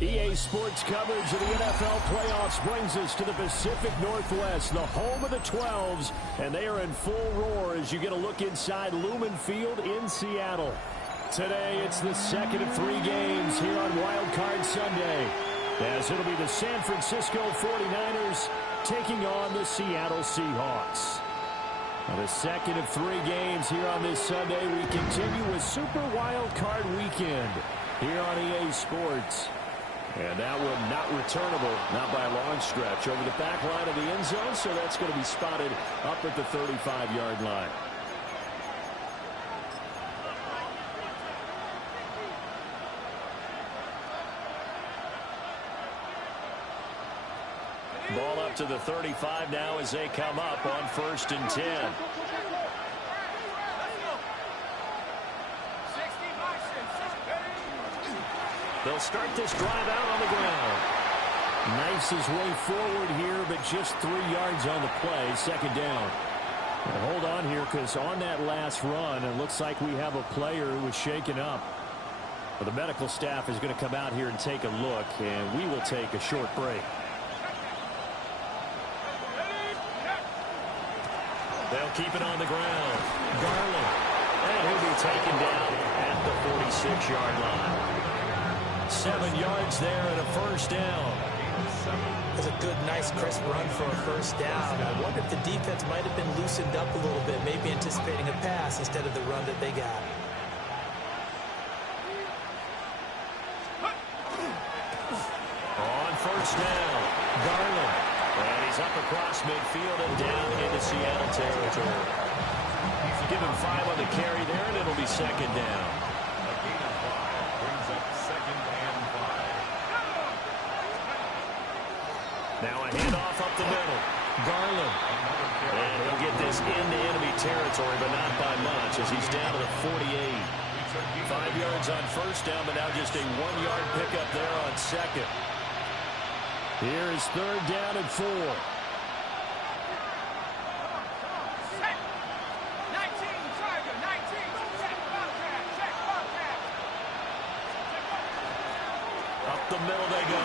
EA Sports coverage of the NFL playoffs brings us to the Pacific Northwest, the home of the 12s, and they are in full roar as you get a look inside Lumen Field in Seattle. Today, it's the second of 3 games here on Wild Card Sunday, as it'll be the San Francisco 49ers taking on the Seattle Seahawks. Now, the second of 3 games here on this Sunday, we continue with Super Wild Card Weekend here on EA Sports. And that one not returnable, not by a long stretch, over the back line of the end zone, so that's going to be spotted up at the 35-yard line. Ball up to the 35 now as they come up on 1st and 10. They'll start this drive out on the ground. Knifes his way forward here, but just 3 yards on the play, 2nd down. And hold on here, because on that last run, it looks like we have a player who was shaken up. Well, the medical staff is going to come out here and take a look, and we will take a short break. They'll keep it on the ground. Garland. And he'll be taken down at the 46-yard line. 7 yards there and a 1st down. That's a good, nice, crisp run for a 1st down. I wonder if the defense might have been loosened up a little bit, maybe anticipating a pass instead of the run that they got. On 1st down, Garland. And he's up across midfield and down into Seattle territory. Give him 5 on the carry there, and it'll be 2nd down. Now a handoff up the middle. Garland. And he'll get this into enemy territory, but not by much as he's down to the 48. 5 yards on 1st down, but now just a 1-yard pickup there on 2nd. Here is 3rd down and 4. Up the middle they go.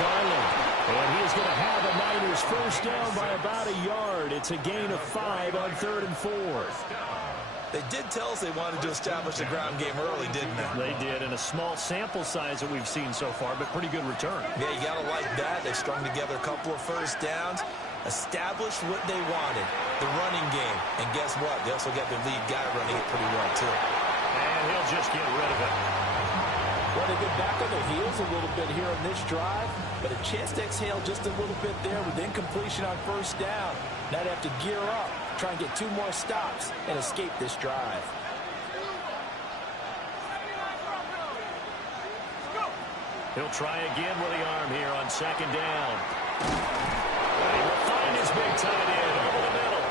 Garland. And he is going to have a Niners 1st down by about a yard. It's a gain of 5 on 3rd and 4. They did tell us they wanted to establish the ground game early, didn't they? They did, and a small sample size that we've seen so far, but pretty good return. Yeah, you got to like that. They strung together a couple of 1st downs, established what they wanted, the running game. And guess what? They also got their lead guy running it pretty well, too. And he'll just get rid of it. Well, they get back on their heels a little bit here on this drive, but a chance to exhale just a little bit there with incompletion on 1st down. Now they have to gear up, try and get 2 more stops, and escape this drive. He'll try again with the arm here on 2nd down. And he will find his big tight end over the middle.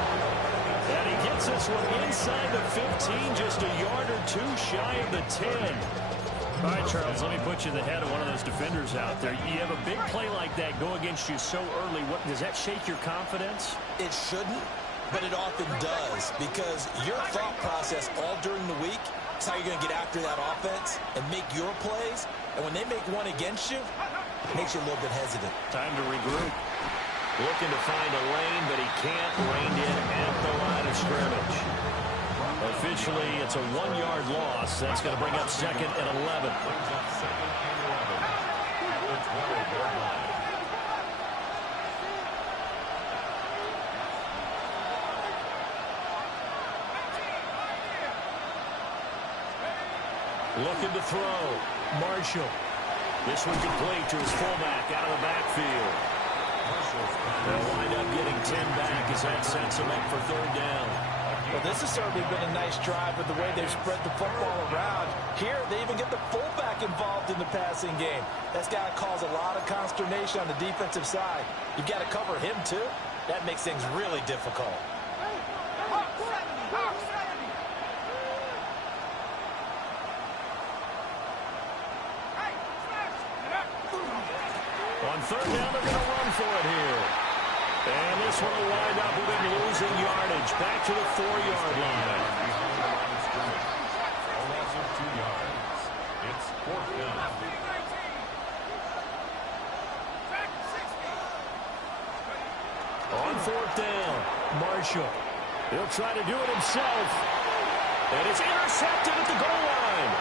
And he gets this one inside the 15, just a yard or 2 shy of the 10. All right, Charles, let me put you in the head of one of those defenders out there. You have a big play like that go against you so early. What, does that shake your confidence? It shouldn't, but it often does, because your thought process all during the week is how you're going to get after that offense and make your plays. And when they make one against you, it makes you a little bit hesitant. Time to regroup. Looking to find a lane, but he can't. Reined in at the line of scrimmage. Officially, it's a 1-yard loss. That's going to bring up 2nd and 11. Looking to throw. Marshall. This one complete to his fullback out of the backfield. They'll wind up getting 10 back as that sets him up for 3rd down. Well, this has certainly been a nice drive with the way they've spread the football around. Here, they even get the fullback involved in the passing game. That's got to cause a lot of consternation on the defensive side. You've got to cover him, too. That makes things really difficult. On 3rd down, they're going to run for it here. And this one will wind up with him losing yardage. Back to the 4-yard line. fourth down. Marshall. He'll try to do it himself. And it's intercepted at the goal line.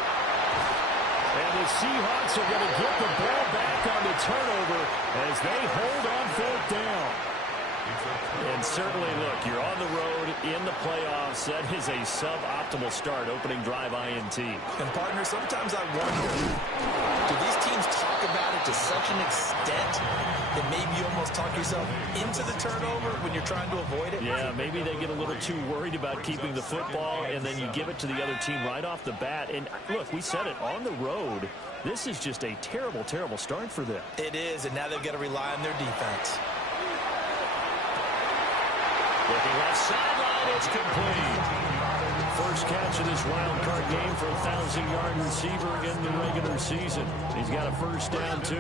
And the Seahawks are going to get the ball back on the turnover as they hold on fourth down. And certainly, look, you're on the road in the playoffs. That is a suboptimal start, opening drive INT. And, partner, sometimes I wonder, do these teams talk about it to such an extent that maybe you almost talk yourself into the turnover when you're trying to avoid it? Yeah, maybe they get a little too worried about keeping the football, and then you give it to the other team right off the bat. And, look, we said it, on the road, this is just a terrible, terrible start for them. It is, and now they've got to rely on their defense. Looking left sideline, it's complete. First catch of this wild card game for a 1,000-yard receiver in the regular season. He's got a first down, too.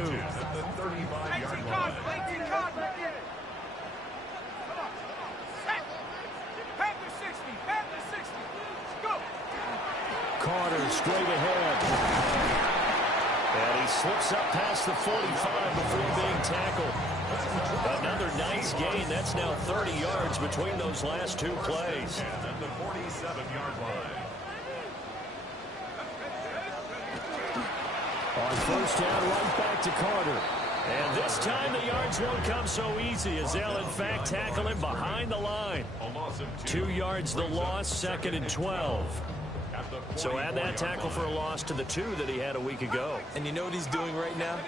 Carter straight ahead. And he slips up past the 45 before being tackled. Another nice gain. That's now 30 yards between those last two plays. At the 47-yard line. On first down, right back to Carter. And this time the yards won't come so easy as they'll, in fact, tackle him behind the line. 2 yards the loss, second and 12. So add that tackle for a loss to the 2 that he had a week ago. And you know what he's doing right now?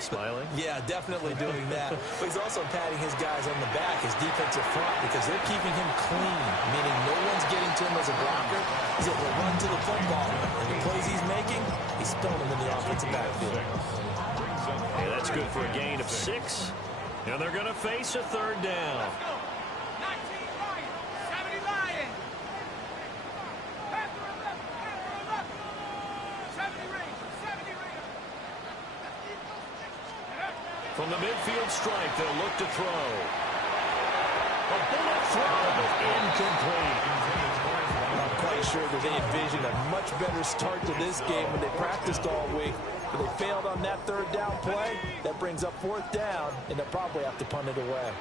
Smiling? Yeah, definitely doing that. But he's also patting his guys on the back, his defensive front, because they're keeping him clean, meaning no one's getting to him as a blocker. He's able to run to the football. And the plays he's making, he's throwing them in the offensive backfield. Hey, that's good for a gain of 6. And they're going to face a third down. From the midfield stripe, they'll look to throw. A bullet throw, incomplete. I'm quite sure that they envisioned a much better start to this game when they practiced all week. But they failed on that third down play. That brings up fourth down, and they'll probably have to punt it away.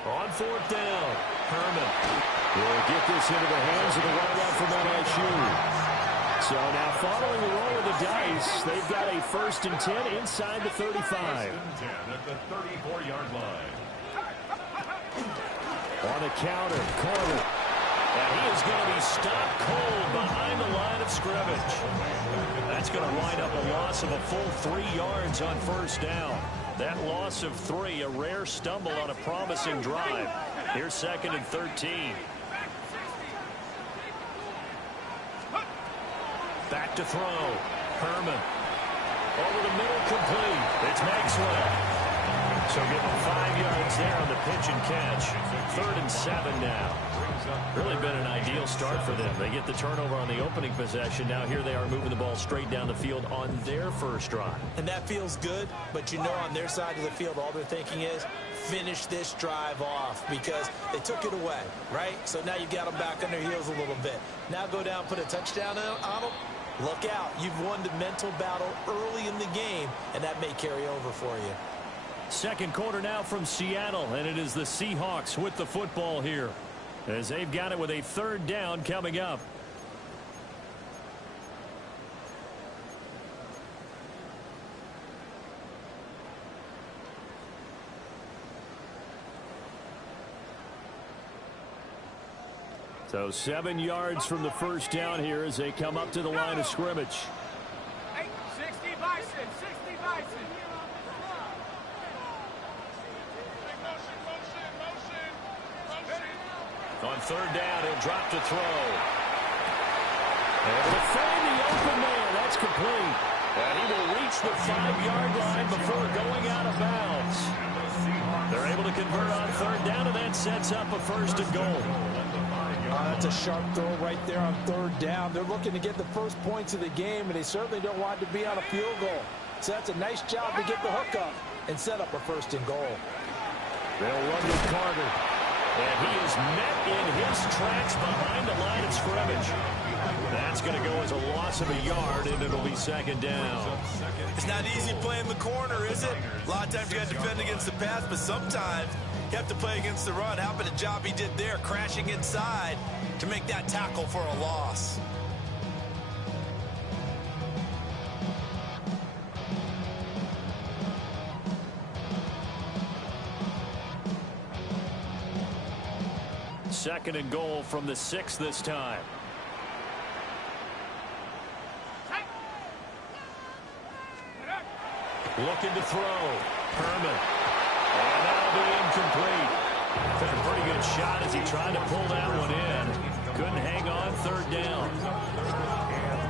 On fourth down, Herman will get this into the hands of the wideout from LSU. So now following the roll of the dice, they've got a 1st and 10 inside the 35. 1st and 10 at the 34-yard line. On the counter, Carter. And he is going to be stopped cold behind the line of scrimmage. That's going to wind up a loss of a full 3 yards on first down. That loss of 3, a rare stumble on a promising drive. Here's 2nd and 13. Back to throw. Herman. Over the middle, complete. It's Maxwell. So give him 5 yards there on the pitch and catch. 3rd and 7 now. Really been an ideal start for them. They get the turnover on the opening possession. Now here they are moving the ball straight down the field on their first drive. And that feels good, but you know on their side of the field all they're thinking is finish this drive off because they took it away, right? So now you've got them back on their heels a little bit. Now go down, put a touchdown on them. Look out. You've won the mental battle early in the game, and that may carry over for you. Second quarter now from Seattle, and it is the Seahawks with the football here as they've got it with a 3rd down coming up. So 7 yards from the first down here as they come up to the line of scrimmage. 60 Bison, 60 Bison. On 3rd down, he'll drop to throw. And to find the open man, that's complete. And he will reach the 5-yard line before going out of bounds. They're able to convert on 3rd down, and that sets up a 1st and goal. That's a sharp throw right there on 3rd down. They're looking to get the first points of the game, and they certainly don't want to be on a field goal. So that's a nice job to get the hook up and set up a 1st and goal. They'll run with Carter. And he is met in his tracks behind the line of scrimmage. That's going to go as a loss of a yard, and it'll be second down. It's not easy playing the corner, is it? A lot of times you got to defend against the pass, but sometimes you have to play against the run. How about the job he did there, crashing inside to make that tackle for a loss? Second and goal from the 6 this time. Looking to throw. Herman. And that'll be incomplete. Took a pretty good shot as he tried to pull that one in. Couldn't hang on third down.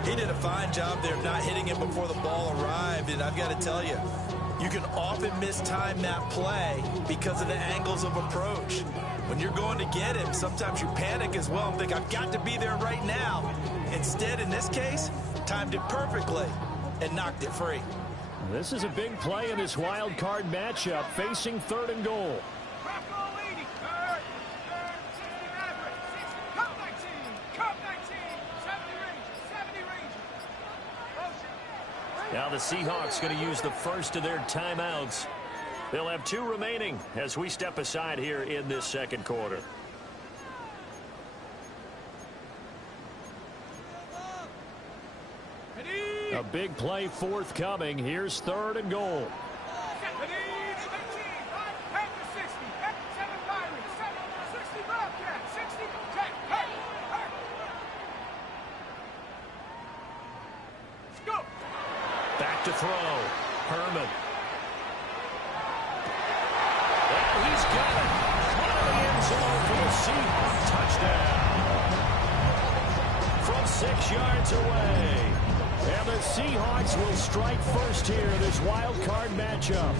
He did a fine job there of not hitting it before the ball arrived, and I've got to tell you, you can often mistime that play because of the angles of approach. When you're going to get him, sometimes you panic as well and think, I've got to be there right now. Instead, in this case, timed it perfectly and knocked it free. This is a big play in this wild card matchup, facing third and goal. Now the Seahawks going to use the first of their timeouts. They'll have 2 remaining as we step aside here in this second quarter. A big play forthcoming. Here's third and goal. Back to throw. Herman. And he's got it. Into the end zone for the Seahawks touchdown. From 6 yards away. And the Seahawks will strike first here in this wild card matchup.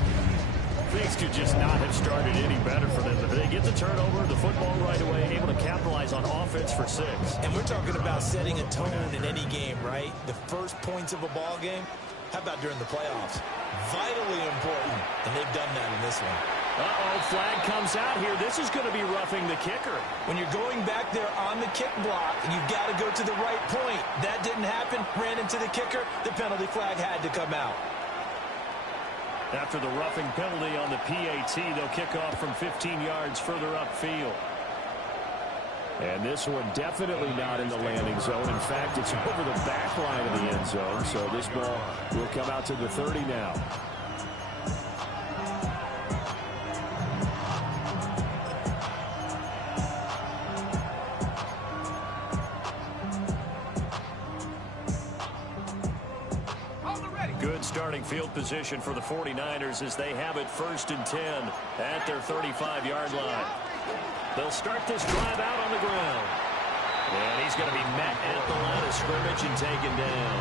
Things could just not have started any better for them. They get the turnover, the football right away, able to capitalize on offense for 6. And we're talking about setting a tone in any game, right? The first points of a ball game. How about during the playoffs? Vitally important, and they've done that in this one. Uh-oh, flag comes out here. This is going to be roughing the kicker. When you're going back there on the kick block, you've got to go to the right point. That didn't happen. Ran into the kicker. The penalty flag had to come out. After the roughing penalty on the PAT, they'll kick off from 15 yards further upfield. And this one definitely not in the landing zone. In fact, it's over the back line of the end zone. So this ball will come out to the 30 now. Good starting field position for the 49ers as they have it 1st and 10 at their 35-yard line. They'll start this drive out on the ground. And he's going to be met at the line of scrimmage and taken down.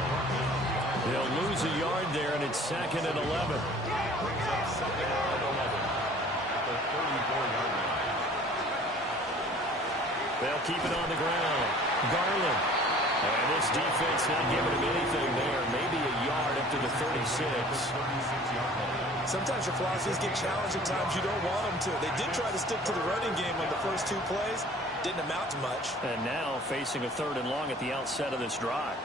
They'll lose a yard there, and it's 2nd and 11. They'll keep it on the ground. Garland. And this defense not giving him anything there. Maybe a yard up to the 36. Sometimes your philosophies get challenged at times you don't want them to. They did try to stick to the running game on the first 2 plays. Didn't amount to much. And now facing a 3rd and long at the outset of this drive.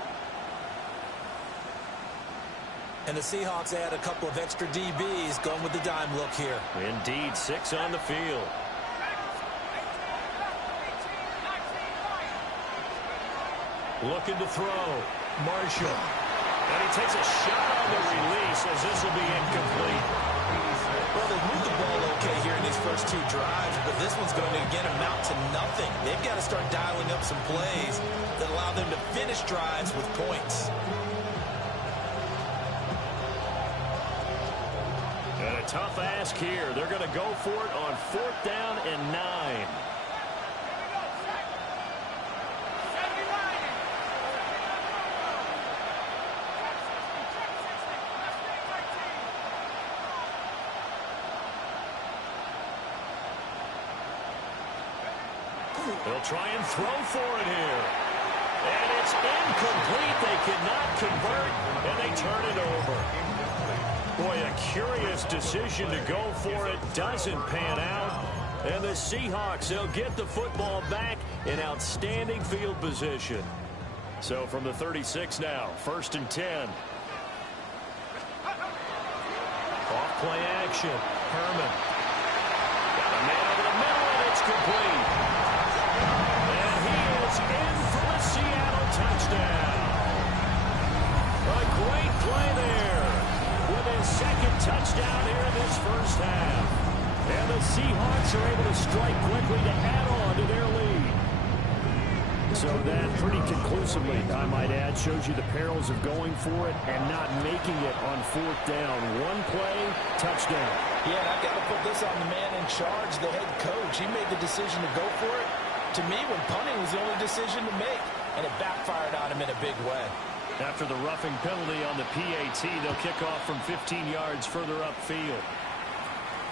And the Seahawks add a couple of extra DBs going with the dime look here. Indeed, 6 on the field. Looking to throw. Marshall. And he takes a shot on the release as this will be incomplete. Well, they've moved the ball okay here in these first 2 drives, but this one's going to, again, amount to nothing. They've got to start dialing up some plays that allow them to finish drives with points. And a tough ask here. They're going to go for it on 4th down and 9. They'll try and throw for it here. And it's incomplete. They cannot convert, and they turn it over. Boy, a curious decision to go for it. Doesn't pan out. And the Seahawks, they'll get the football back in outstanding field position. So from the 36 now, 1st and 10. Off play action. Herman. Got a man over the middle, and it's complete. And he is in for the Seattle touchdown. A great play there with his second touchdown here in this first half. And the Seahawks are able to strike quickly to add on to their lead. So that pretty conclusively, I might add, shows you the perils of going for it and not making it on 4th down. One play, touchdown. Yeah, and I've got to put this on the man in charge, the head coach. He made the decision to go for it. To me, when punting was the only decision to make, and it backfired on him in a big way. After the roughing penalty on the PAT, they'll kick off from 15 yards further upfield.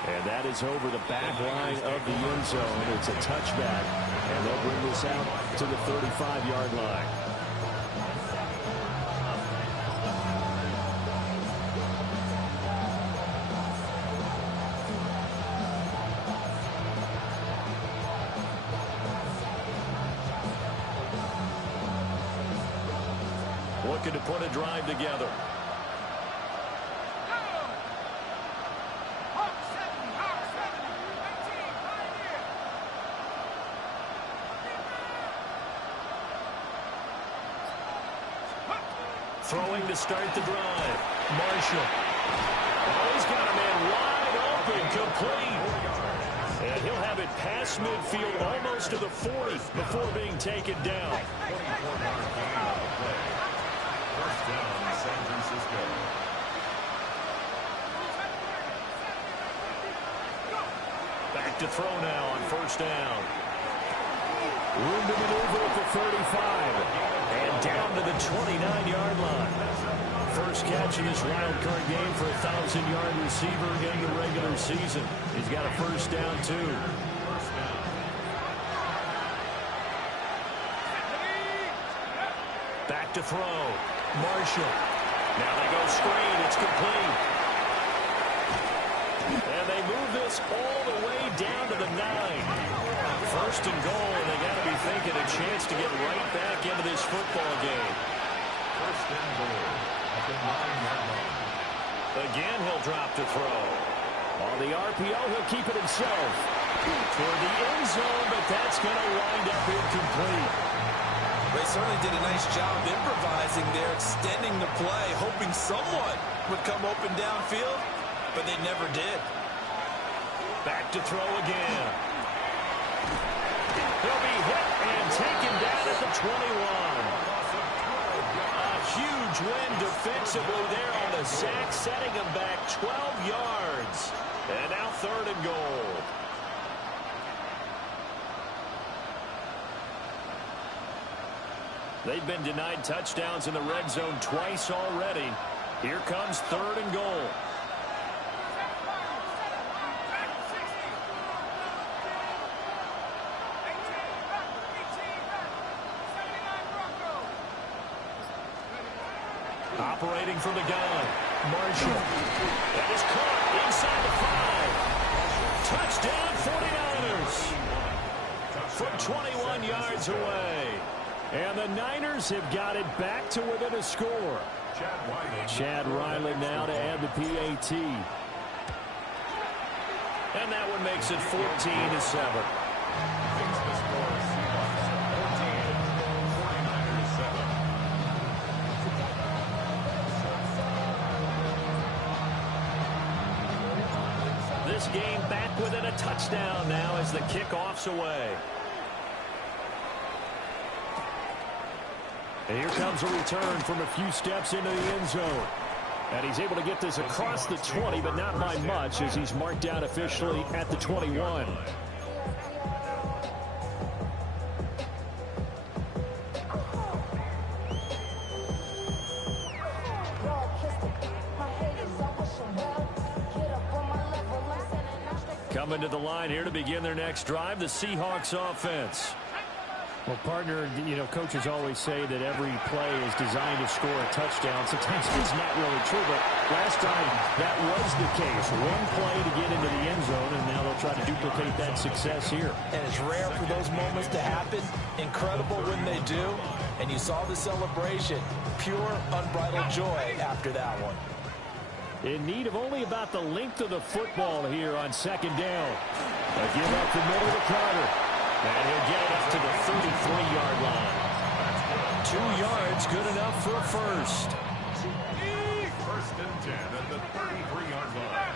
And that is over the back line of the end zone. It's a touchback, and they'll bring this out to the 35-yard line. Looking to put a drive together. Throwing to start the drive. Marshall. Oh, he's got a man wide open, complete. And he'll have it past midfield almost to the 40 before being taken down. 24-yard gain on the play. 1st down, San Francisco. Back to throw now on 1st down. Room to maneuver at the 35. And down to the 29-yard line. First catch in this wild card game for a 1,000-yard receiver in the regular season. He's got a 1st down, too. Back to throw. Marshall. Now they go screen. It's complete. And they move this all the way down to the 9. 1st and goal, and they got to be thinking a chance to get right back into this football game. 1st and goal at the 9-yard line. Again, he'll drop to throw. On the RPO, he'll keep it himself. Toward the end zone, but that's going to wind up incomplete. They certainly did a nice job improvising there, extending the play, hoping someone would come open downfield, but they never did. Back to throw again. He'll be hit and taken down at the 21. A huge win defensively there on the sack, setting him back 12 yards. And now 3rd and goal. They've been denied touchdowns in the red zone twice already. Here comes 3rd and goal. Operating from the gun. Marshall. That is caught inside the 5. Touchdown 49ers. From 21 yards away. And the Niners have got it back to within a score. Chad Riley now to add the PAT. And that one makes it 14-7. This game back within a touchdown now as the kickoff's away. And here comes a return from a few steps into the end zone. And he's able to get this across the 20, but not by much as he's marked out officially at the 21. Coming to the line here to begin their next drive, the Seahawks offense. Well, partner, you know, coaches always say that every play is designed to score a touchdown. Sometimes it's not really true, but last time that was the case. One play to get into the end zone, and now they'll try to duplicate that success here. And it's rare for those moments to happen. Incredible when they do. And you saw the celebration. Pure, unbridled joy after that one. In need of only about the length of the football here on second down. A give up the middle to Carter. And he'll get it up to the 33-yard line. 2 yards, good enough for a first. First and 10 at the 33-yard line.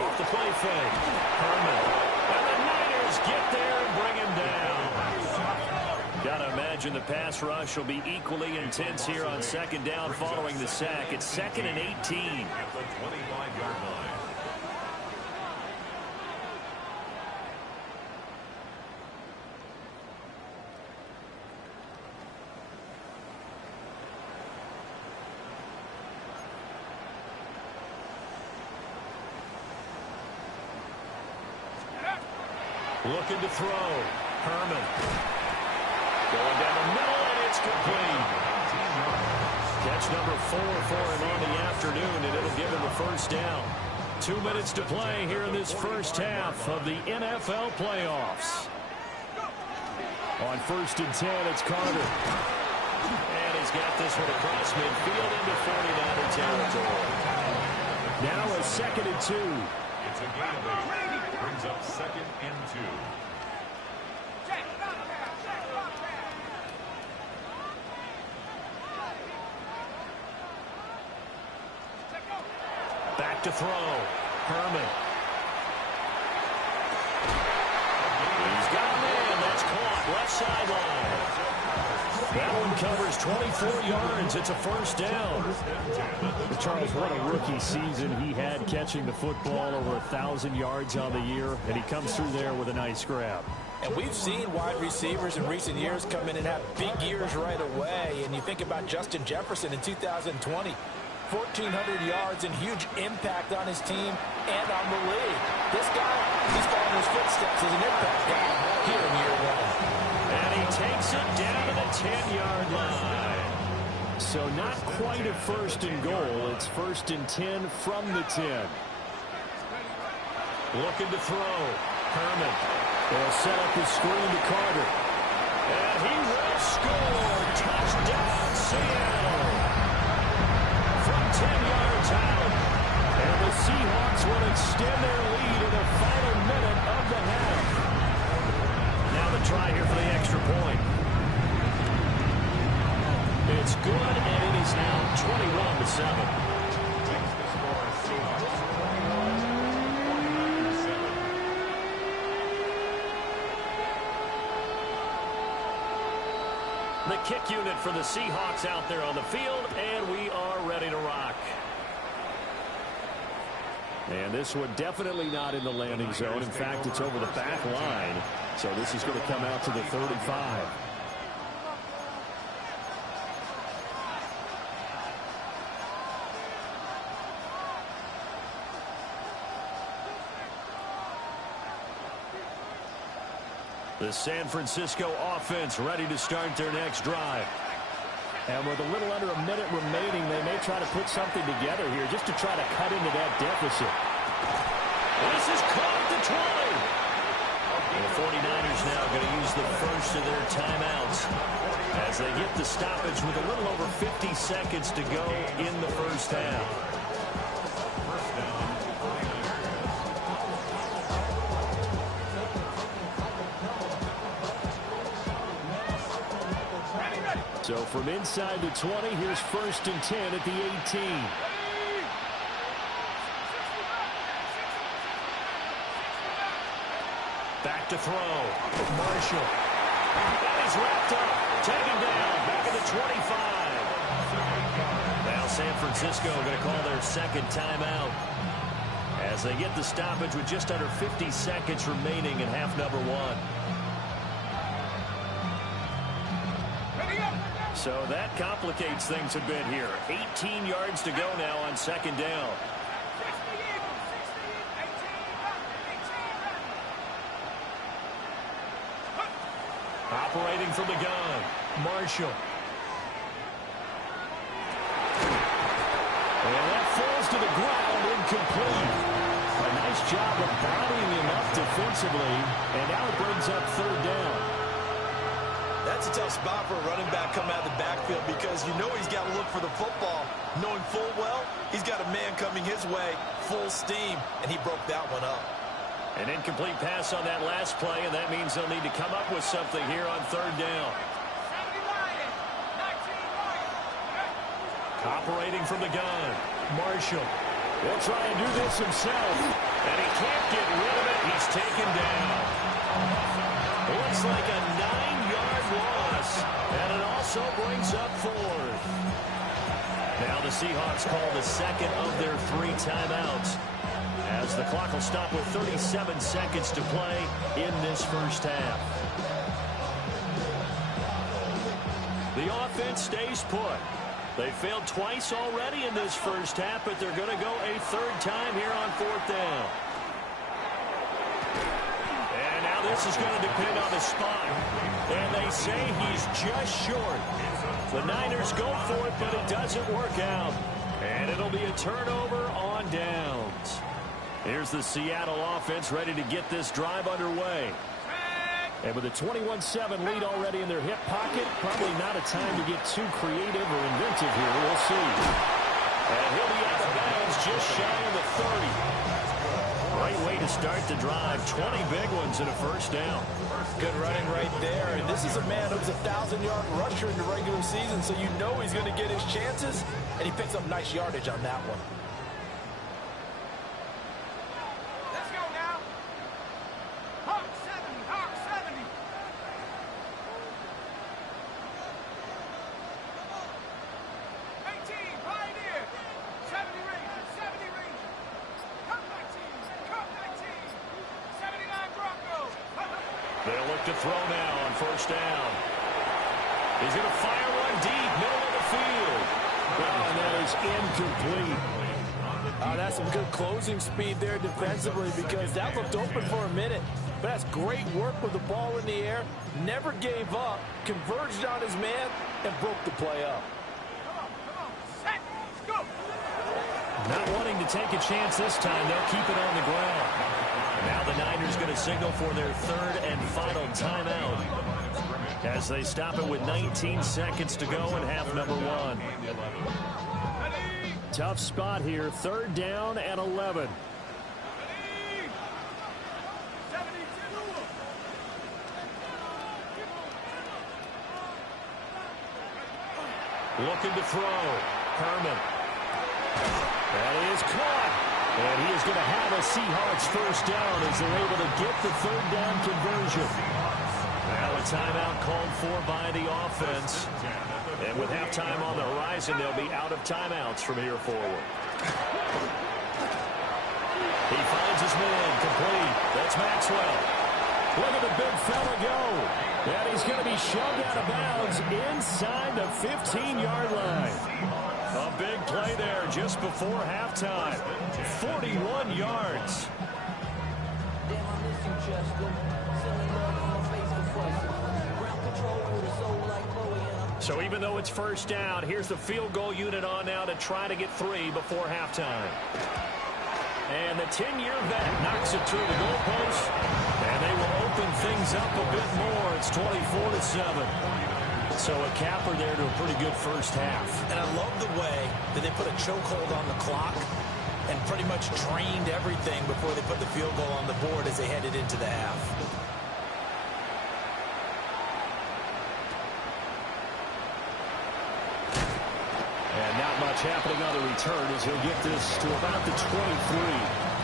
Off the play fake. Herman. And the Niners get there and bring him down. Gotta imagine the pass rush will be equally intense here on second down following the sack. It's 2nd and 18. At the 25-yard line. Looking to throw. Herman. Going down the middle, and it's complete. Catch number 4 for him on the afternoon, and it'll give him the first down. 2 minutes to play here in this first half of the NFL playoffs. On 1st and 10, it's Carter. And he's got this one across midfield into 49er territory. Now a 2nd and 2. It's a gain of 8. Brings up 2nd and 2. Back to throw. Herman. He's got a man. That's caught. Left sideline. That one covers 24 yards. It's a first down. Charles, what a rookie season he had catching the football, over 1,000 yards on the year, and he comes through there with a nice grab. And we've seen wide receivers in recent years come in and have big years right away. And you think about Justin Jefferson in 2020. 1,400 yards and huge impact on his team and on the league. This guy, he's following his footsteps as an impact guy here in year 1. And he takes it down to the 10-yard line. So not quite a 1st and goal. It's 1st and 10 from the 10. Looking to throw. Herman. They'll set up the screen to Carter. And he will score. Touchdown, Seattle. From 10 yards out. And the Seahawks will extend their lead in the final minute of the half. Now the try here for the extra point. It's good, and it is now 21-7. The kick unit for the Seahawks out there on the field, and we are ready to rock. And this one definitely not in the landing zone. In fact, it's over the back line. So this is going to come out to the 35. The San Francisco offense ready to start their next drive. And with a little under a minute remaining, they may try to put something together here just to try to cut into that deficit. This is caught at the 20. And the 49ers now going to use the first of their timeouts as they get the stoppage with a little over 50 seconds to go in the first half. So from inside the 20, here's 1st and 10 at the 18. Back to throw. Marshall. And he's wrapped up. Taken down. Back at the 25. Now San Francisco going to call their second timeout as they get the stoppage with just under 50 seconds remaining in half number 1. So that complicates things a bit here. 18 yards to go now on second down. Operating from the gun, Marshall. And that falls to the ground, incomplete. A nice job of bodying him up defensively, and now it brings up third down. That's a tough spot for a running back coming out of the backfield because you know he's got to look for the football, knowing full well he's got a man coming his way, full steam, and he broke that one up. An incomplete pass on that last play, and that means they'll need to come up with something here on third down. Operating from the gun, Marshall. He'll try and do this himself, and he can't get rid of it. He's taken down. Looks like a 9-yard loss, and it also brings up fourth. Now the Seahawks call the second of their 3 timeouts, as the clock will stop with 37 seconds to play in this first half. The offense stays put. They failed twice already in this first half, but they're going to go a third time here on fourth down. And now this is going to depend on the spot. And they say he's just short. The Niners go for it, but it doesn't work out. And it'll be a turnover on downs. Here's the Seattle offense ready to get this drive underway. And with a 21-7 lead already in their hip pocket, probably not a time to get too creative or inventive here. We'll see. And he'll be out of bounds just shy of the 30. Great way to start the drive. 20 big ones and a first down. Good running right there. And this is a man who's a 1,000-yard rusher in the regular season, so you know he's going to get his chances, and he picks up nice yardage on that one. They'll look to throw now on first down. He's going to fire one deep, middle of the field. Well, and that is incomplete. That's some good closing speed there defensively because that looked open for a minute. But that's great work with the ball in the air. Never gave up, converged on his man, and broke the play up. Not wanting to take a chance this time, they'll keep it on the ground. Now the Niners going to signal for their third and final timeout as they stop it with 19 seconds to go in half number 1. Tough spot here, third down and 11. Looking to throw. Herman. That is caught. And he is going to have a Seahawks first down as they're able to get the third down conversion. Now a timeout called for by the offense. And with halftime on the horizon, they'll be out of timeouts from here forward. He finds his man complete. That's Maxwell. Look at the big fella go. And he's going to be shoved out of bounds inside the 15-yard line. A big play there just before halftime. 41 yards. So even though it's first down, here's the field goal unit on now to try to get 3 before halftime. And the 10-year vet knocks it through the goalpost. And they will open things up a bit more. It's 24-7. So a capper there to a pretty good first half. And I love the way that they put a chokehold on the clock and pretty much drained everything before they put the field goal on the board as they headed into the half. And not much happening on the return as he'll get this to about the 23.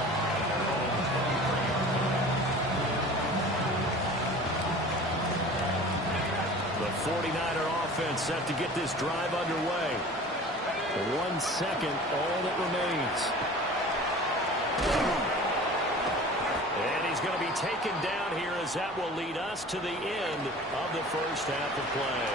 The 49er offense set to get this drive underway. 1 second, all that remains. And he's going to be taken down here as that will lead us to the end of the first half of play.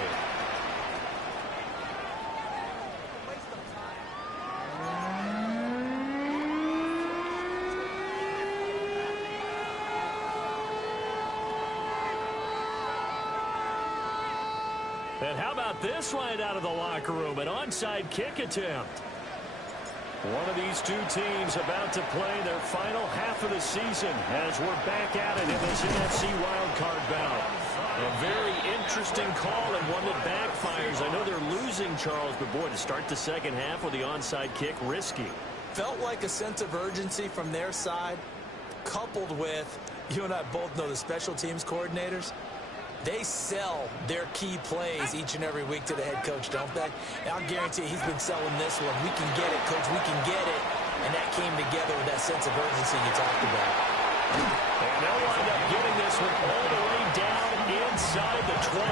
And how about this right out of the locker room? An onside kick attempt. One of these two teams about to play their final half of the season as we're back at it in this NFC wildcard bout. A very interesting call and one that backfires. I know they're losing, Charles, but boy, to start the second half with the onside kick, risky. Felt like a sense of urgency from their side, coupled with, you and I both know the special teams coordinators. They sell their key plays each and every week to the head coach, don't they? And I'll guarantee you he's been selling this one. We can get it, coach. We can get it. And that came together with that sense of urgency you talked about. And they'll wind up getting this one all the way down inside the 20.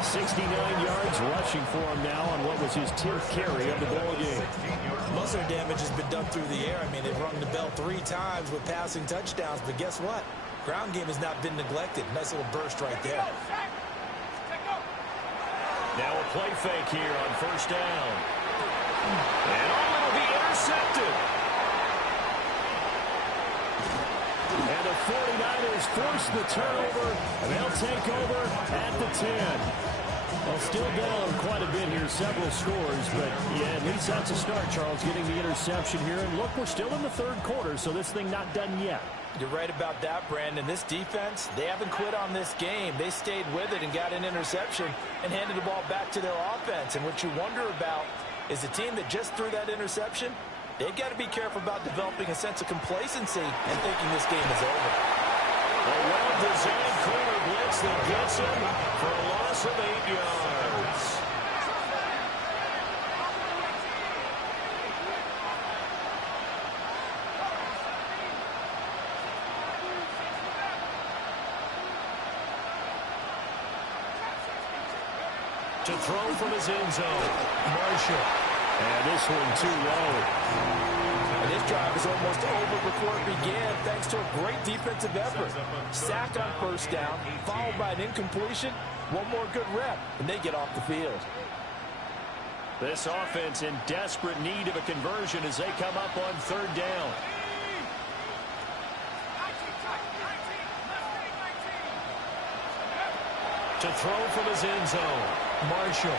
69 yards rushing for him now on what was his 10th carry of the ball game. Most of their damage has been done through the air. I mean, they've rung the bell 3 times with passing touchdowns. But guess what? Ground game has not been neglected. Nice little burst right there. Now a play fake here on first down. And it'll be intercepted. And the 49ers force the turnover, and they'll take over at the 10. Well, still down quite a bit here, several scores, but yeah, at least that's a start, Charles, getting the interception here. And look, we're still in the third quarter, so this thing not done yet. You're right about that, Brandon. This defense, they haven't quit on this game. They stayed with it and got an interception and handed the ball back to their offense. And what you wonder about is the team that just threw that interception, they've got to be careful about developing a sense of complacency and thinking this game is over. A well-designed corner blitz that gets him for a loss of 8 yards. To throw from his end zone, Marshall. And this one too low. And this drive is almost over before it began thanks to a great defensive effort. Sack on first down, followed by an incompletion. One more good rep, and they get off the field. This offense in desperate need of a conversion as they come up on third down. To throw from his end zone, Marshall.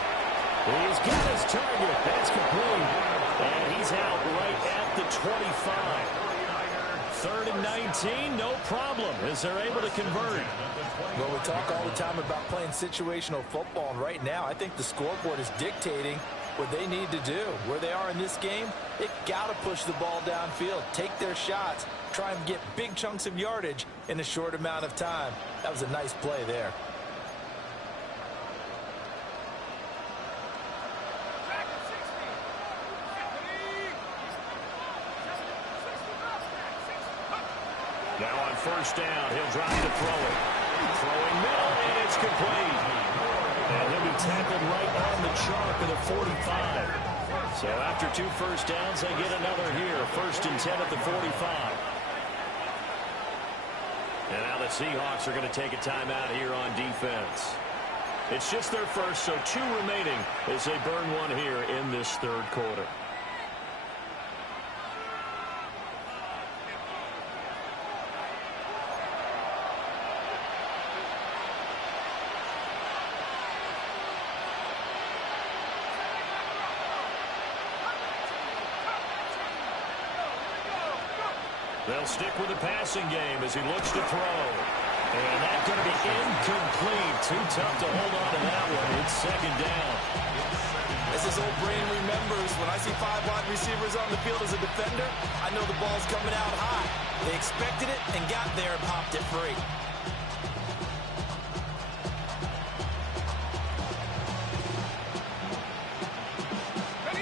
He's got his target. That's complete. And he's out right at the 25. 3rd and 19, no problem as they're able to convert. Well, we talk all the time about playing situational football, and right now I think the scoreboard is dictating what they need to do. Where they are in this game, they've got to push the ball downfield, take their shots, try and get big chunks of yardage in a short amount of time. That was a nice play there. Now on first down, he'll drop to throw it. Throwing middle, and it's complete. And he'll be tackled right on the chalk of the 45. So after 2 first downs, they get another here. 1st and 10 at the 45. And now the Seahawks are going to take a timeout here on defense. It's just their first, so 2 remaining as they burn one here in this third quarter. They'll stick with the passing game as he looks to throw. And that's going to be incomplete. Too tough to hold on to that one. It's 2nd down. As his old brain remembers, when I see 5 wide receivers on the field as a defender, I know the ball's coming out high. They expected it and got there and popped it free.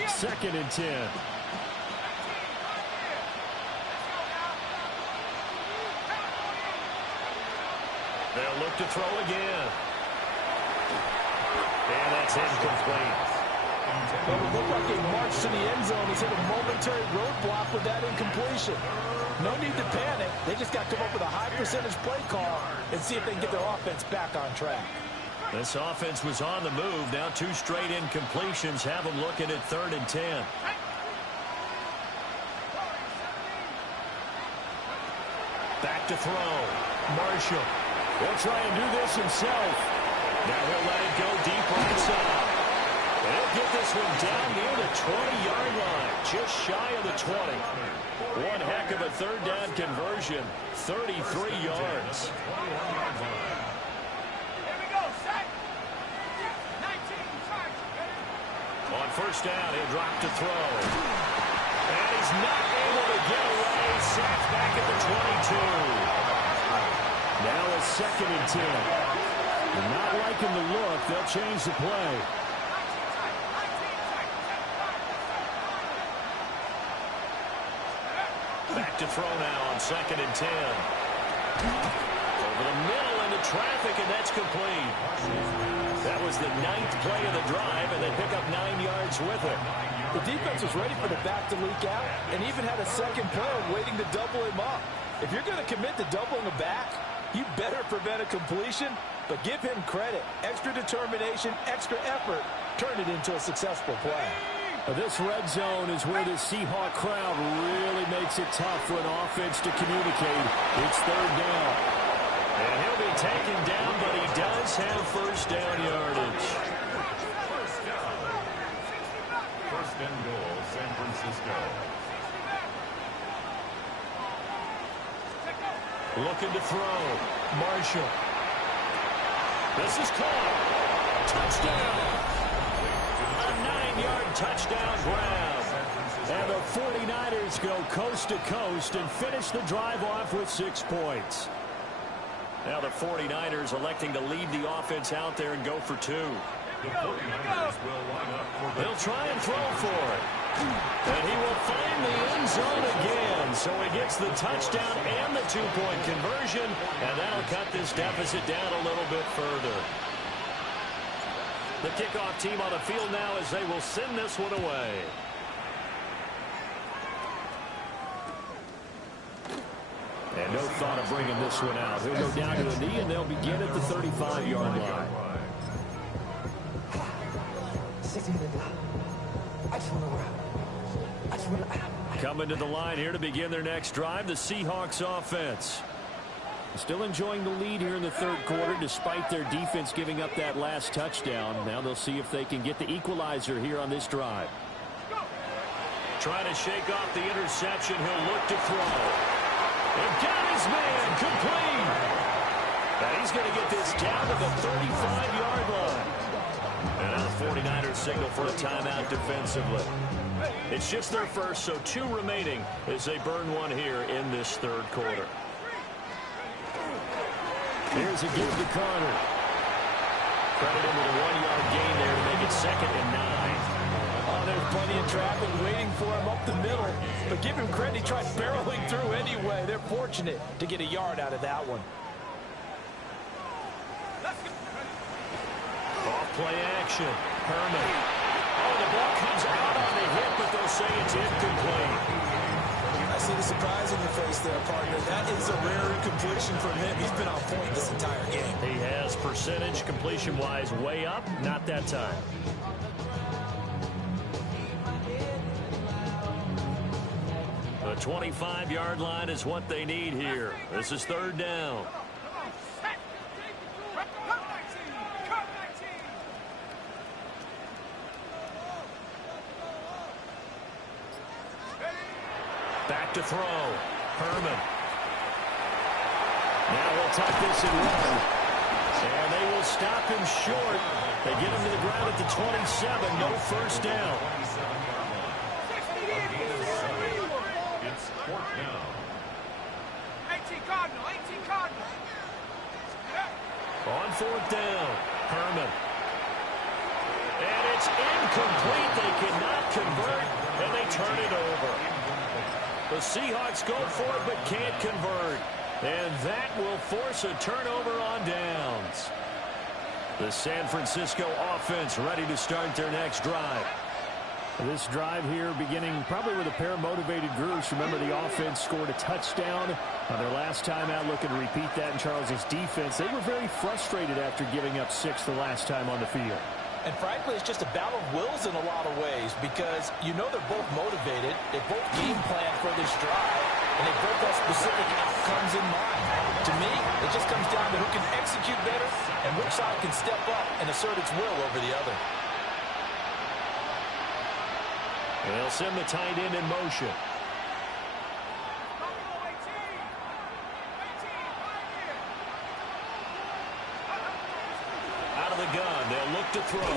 2nd and 10. They'll look to throw again. And that's incomplete. Well, it looked like a march to the end zone. He's hit a momentary roadblock with that incompletion. No need to panic. They just got to come up with a high percentage play call and see if they can get their offense back on track. This offense was on the move. Now 2 straight incompletions have them looking at 3rd and 10. Back to throw. Marshall. He'll try and do this himself. Now he'll let it go deep right side. And he'll get this one down near the 20-yard line, just shy of the 20. One heck of a third down conversion, 33 yards. On first down, he'll drop to throw. And he's not able to get away. Sacked back at the 22. Now a 2nd and 10. They're not liking the look. They'll change the play. Back to throw now on 2nd and 10. Over the middle into traffic, and that's complete. That was the 9th play of the drive, and they pick up 9 yards with it. The defense was ready for the back to leak out and even had a second player waiting to double him up. If you're going to commit to doubling a back, you better prevent a completion, but give him credit. Extra determination, extra effort, turn it into a successful play. This red zone is where the Seahawk crowd really makes it tough for an offense to communicate. It's 3rd down. And he'll be taken down, but he does have first down yardage. First and goal, San Francisco. Looking to throw. Marshall. This is caught. Touchdown. A 9-yard touchdown grab. And the 49ers go coast to coast and finish the drive off with 6 points. Now the 49ers electing to leave the offense out there and go for 2. The 49ers will line up for They'll try and throw for it. And he will find the end zone again. So he gets the touchdown and the 2-point conversion. And that'll cut this deficit down a little bit further. The kickoff team on the field now as they will send this one away. And no thought of bringing this one out. He'll go down to a knee, and they'll begin at the 35-yard line. Coming to the line here to begin their next drive, the Seahawks offense. Still enjoying the lead here in the 3rd quarter despite their defense giving up that last touchdown. Now they'll see if they can get the equalizer here on this drive. Trying to shake off the interception. He'll look to throw. And got his man complete. And he's going to get this down to the 35-yard line. And now the 49ers signal for a timeout defensively. It's just their first, so 2 remaining as they burn one here in this 3rd quarter. Here's a give to Carter. Credit him with a 1-yard gain there to make it 2nd and 9. Oh, there's plenty of traffic waiting for him up the middle. But give him credit, he tried barreling through anyway. They're fortunate to get a yard out of that one. Off play action. Herman. Oh, the ball comes out on the hit, but they'll say it's incomplete. I see the surprise in your face there, partner. That is a rare incompletion from him. He's been on point this entire game. He has percentage completion-wise way up. Not that time. The 25-yard line is what they need here. This is 3rd down. Back to throw. Herman. Now we'll tuck this and run. And they will stop him short. They get him to the ground at the 27. No first down. It's 4th down. 18 Cardinal, 18 Cardinal. On 4th down. Herman. And it's incomplete. They cannot convert, and they turn it over. The Seahawks go for it but can't convert. And that will force a turnover on downs. The San Francisco offense ready to start their next drive. This drive here beginning probably with a pair of motivated groups. Remember, the offense scored a touchdown on their last time out. Looking to repeat that in Charles' defense. They were very frustrated after giving up 6 the last time on the field. And frankly, it's just a battle of wills in a lot of ways because you know they're both motivated. They both game plan for this drive, and they both have specific outcomes in mind. To me, it just comes down to who can execute better and which side can step up and assert its will over the other. And they'll send the tight end in motion. Out of the gun, they'll look to throw.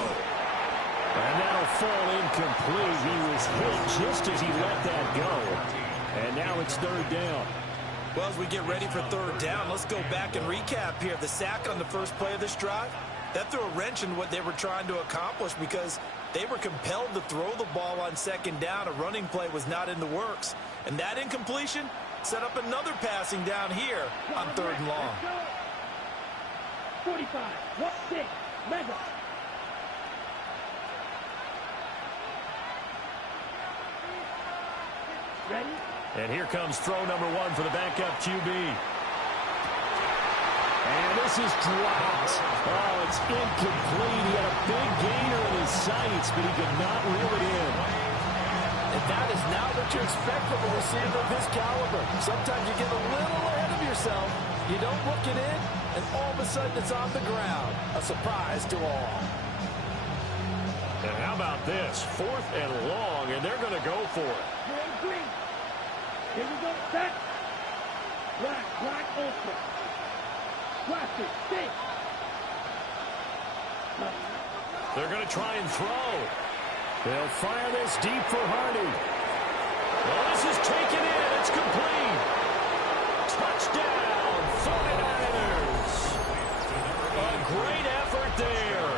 And that'll fall incomplete. He was hit just as he let that go. And now it's third down. Well, as we get ready for third down, let's go back and recap here. The sack on the first play of this drive, that threw a wrench in what they were trying to accomplish because they were compelled to throw the ball on second down. A running play was not in the works. And that incompletion set up another passing down here on third and long. 45, 1-6, mega. Ready? And here comes throw number one for the backup QB. And this is dropped. Oh, it's incomplete. He had a big gainer in his sights, but he could not reel it in. And that is not what you expect from a receiver of his caliber. Sometimes you get a little ahead of yourself. You don't look it in, and all of a sudden it's on the ground. A surprise to all. And how about this? 4th and long, and they're going to go for it. Green. Here we go. Set. Black, ultra. Plastic, stick. They're going to try and throw. They'll fire this deep for Hardy. Well, this is taken in. It's complete. Touchdown, 49ers. A great effort there.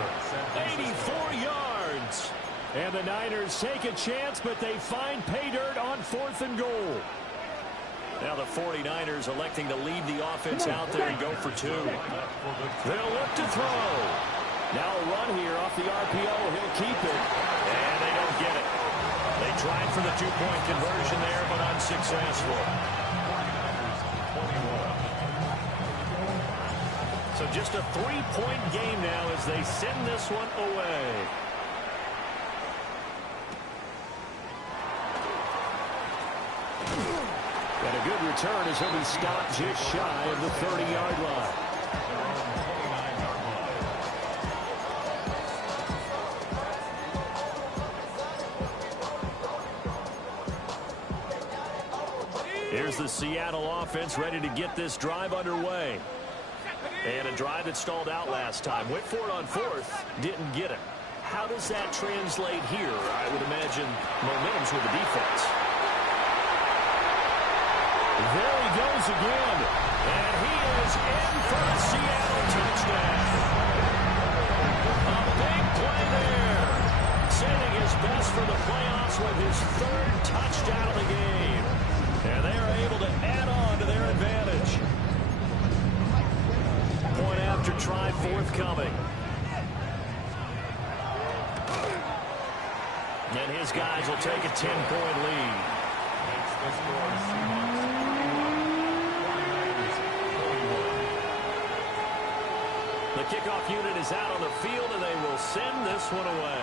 84 yards. And the Niners take a chance, but they find pay dirt on 4th and goal. Now the 49ers electing to leave the offense out there and go for two. They'll look to throw. Now a run here off the RPO. He'll keep it. And they don't get it. They tried for the two-point conversion there, but unsuccessful. So just a 3-point game now as they send this one away. And a good return as he'll be stopped just shy of the 30-yard line. Here's the Seattle offense ready to get this drive underway. And a drive that stalled out last time. Went for it on 4th, didn't get it. How does that translate here? I would imagine momentum's with the defense. There he goes again. And he is in for a Seattle touchdown. A big play there. Saving his best for the playoffs with his 3rd touchdown of the game. And they are able to add on to their advantage. Point after try forthcoming. And his guys will take a 10-point lead. The kickoff unit is out on the field, and they will send this one away.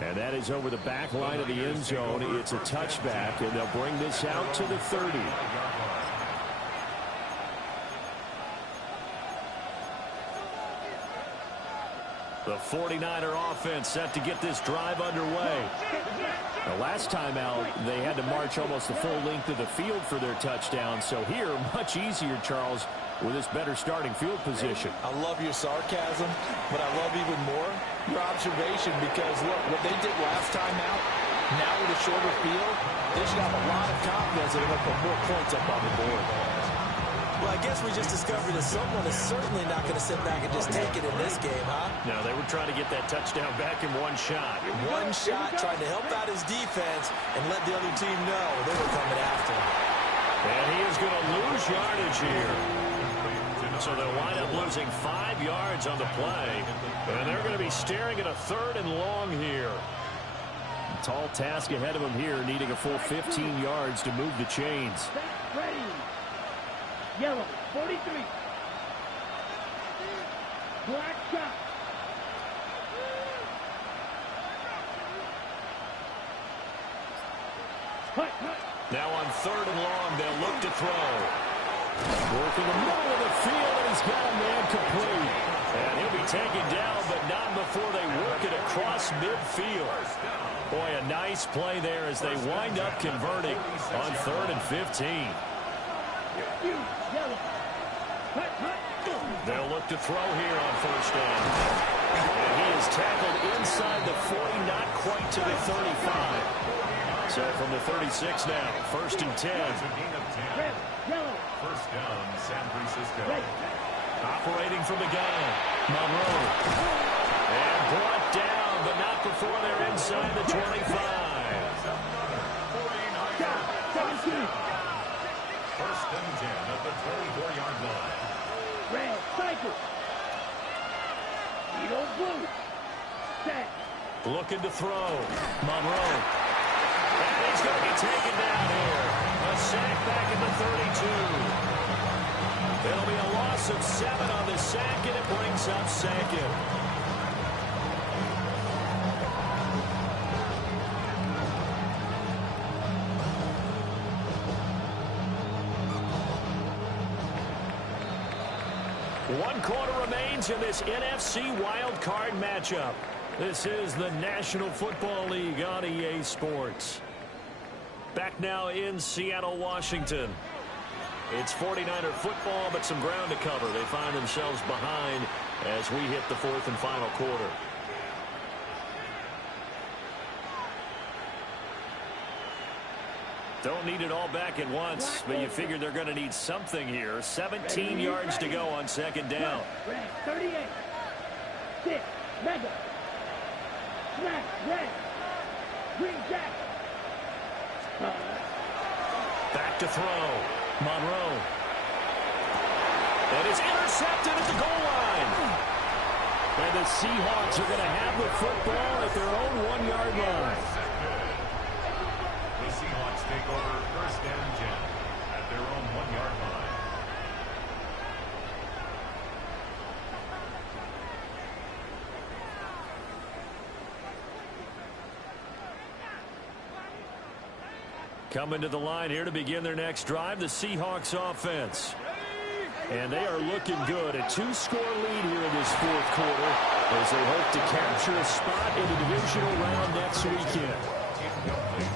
And that is over the back line of the end zone. It's a touchback, and they'll bring this out to the 30. The 49er offense set to get this drive underway. The last time out, they had to march almost the full length of the field for their touchdown. So here, much easier, Charles, with this better starting field position. I love your sarcasm, but I love even more your observation because, look, what they did last time out, now with a shorter field, they should have a lot of confidence that they're going to put more points up on the board. Well, I guess we just discovered that someone is certainly not going to sit back and just take it in this game, huh? No, they were trying to get that touchdown back in one shot. One shot, trying to help out his defense and let the other team know they were coming after him. And he is going to lose yardage here. So they'll wind up losing 5 yards on the play. And they're going to be staring at a 3rd and long here. A tall task ahead of them here, needing a full 15 yards to move the chains. Ready. Yellow, 43. Black shot. Hut. Now on 3rd and long, they'll look to throw. Working the middle of the field, and he's got a man complete. And he'll be taken down, but not before they work it across midfield. Boy, a nice play there as they wind up converting on 3rd and 15. They'll look to throw here on 1st down. And he is tackled inside the 40, not quite to the 35. So from the 36 now, 1st and 10. First down, San Francisco. Operating from the gun, Monroe. And brought down, but not before they're inside the 25. First and 10 at the 24-yard line. Red, cycle. You don't blue. Set. Looking to throw, Monroe. And he's going to be taken down here. A sack back at the 32. It'll be a loss of 7 on the sack, and it brings up 2nd. One quarter remains in this NFC Wild Card matchup. This is the National Football League on EA Sports. Back now in Seattle, Washington. It's 49er football, but some ground to cover. They find themselves behind as we hit the 4th and final quarter. Don't need it all back at once, but you figure they're going to need something here. 17 yards to go on 2nd down. 38. 6. Mega. Smash. Red. Green Jack. Back to throw. Monroe. That is intercepted at the goal line. And the Seahawks are going to have the football at their own 1-yard line. The Seahawks take over 1st and 10 at their own 1-yard line. Coming to the line here to begin their next drive, the Seahawks offense. And they are looking good. A 2-score lead here in this 4th quarter as they hope to capture a spot in the divisional round next weekend.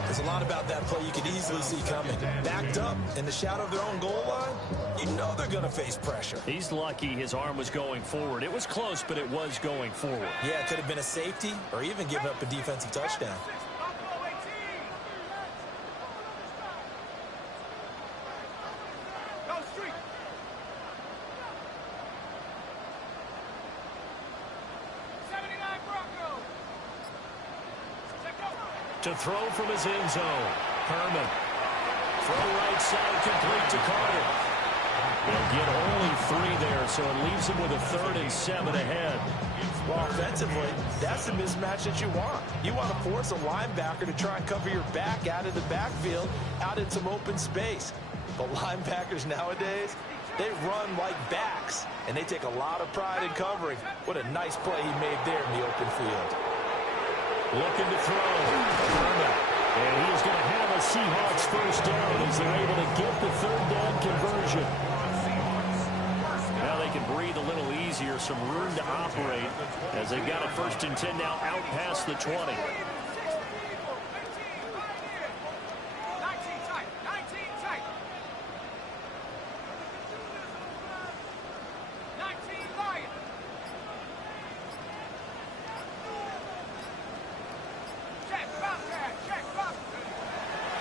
There's a lot about that play you could easily see coming. Backed up in the shadow of their own goal line, you know they're going to face pressure. He's lucky his arm was going forward. It was close, but it was going forward. Yeah, it could have been a safety or even given up a defensive touchdown. To throw from his end zone. Herman. Throw right side complete to Carter. They'll get only 3 there, so it leaves them with a 3rd and 7 ahead. Well, offensively, that's the mismatch that you want. You want to force a linebacker to try and cover your back out of the backfield, out in some open space. But linebackers nowadays, they run like backs, and they take a lot of pride in covering. What a nice play he made there in the open field. Looking to throw. And he is going to have a Seahawks 1st down as they're able to get the 3rd down conversion. Now they can breathe a little easier, some room to operate as they've got a 1st and 10 now out past the 20.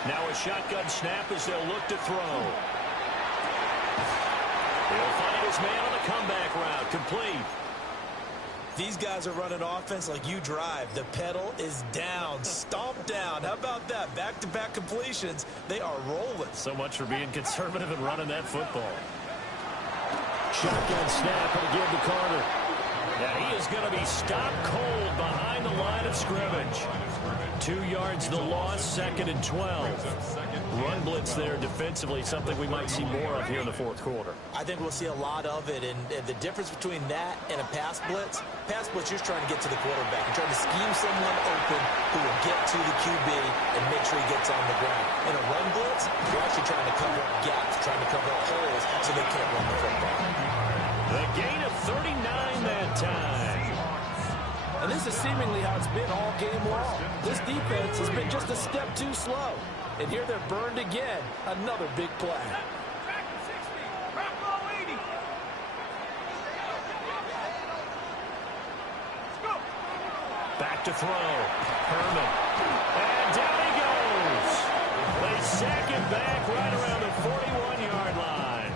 Now a shotgun snap as they'll look to throw. He'll find his man on the comeback route. Complete. These guys are running offense like you drive. The pedal is down. Stomp down. How about that? Back-to-back completions. They are rolling. So much for being conservative and running that football. Shotgun snap and again to Carter. And he is going to be stopped cold behind the line of scrimmage. 2 yards the loss, 2nd and 12. Run blitz there defensively, something we might see more of here in the fourth quarter. I think we'll see a lot of it, and the difference between that and a pass blitz, you're trying to get to the quarterback. You're trying to scheme someone open who will get to the QB and make sure he gets on the ground. In a run blitz, you're actually trying to cover up gaps, trying to cover up holes so they can't run the football. The gain of 39 that time. And this is seemingly how it's been all game long. This defense has been just a step too slow. And here they're burned again. Another big play. Back to throw. Herman. And down he goes. They sack him back right around the 41-yard line.